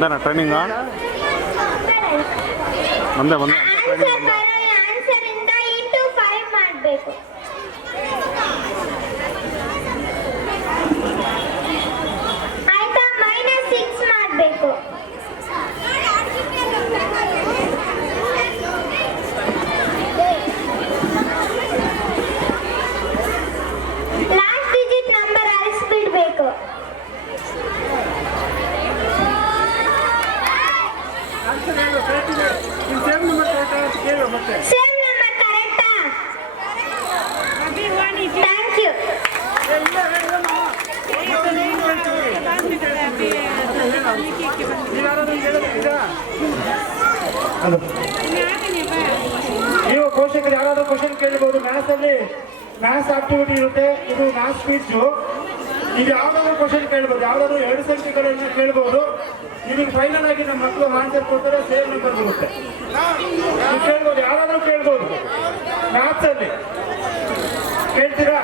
ಒಂದೇನಾ training ಒಂದೇ ಒಂದೇ answer ಇಂದ ಇಂಟು 5 ಮಾಡಬೇಕು. ಆಯ್ತಾ? -6 ಮಾಡಬೇಕು. ಲಾಸ್ಟ್ ಡಿಜಿಟ್ ನಂಬರ್ ಅಳಿಸ್ಬಿಡ್ಬೇಕು. ಸೇಮ್ ನಂಬರ್ ಕರೆಕ್ಟಾ? Thank you. ನೀವು ಪೋಷಕರು ಯಾರಾದ್ರೂ ಕ್ವಶನ್ ಕೇಳಬಹುದು. ಮ್ಯಾಥ್ಸ್ ಆಕ್ಟಿವಿಟಿ ಇರುತ್ತೆ, ಇದು ಮ್ಯಾಥ್ಸ್ ಕ್ವಿಜ್. ಇದು ಯಾವ್ದಾದ್ರು ಕ್ವಶನ್ ಕೇಳ್ಬೋದು, ಯಾವ್ದಾದ್ರು 2 ಸಂಖ್ಯೆಗಳನ್ನ ಕೇಳ್ಬೋದು. ನಿಮಗೆ ಫೈನಲ್ ಆಗಿ ನಮ್ಮ ಮಕ್ಕಳು ಆನ್ಸರ್ ಕೊಡ್ತಾರೆ, ಸೇಮ್ ನಂಬರ್ ಬರುತ್ತೆ. ನೀವು ಕೇಳ್ಬೋದು, ಯಾರಾದ್ರೂ ಕೇಳ್ಬೋದು. ಮ್ಯಾಥ್ಸ್ ಅಲ್ಲಿ ಕೇಳ್ತೀರಾ?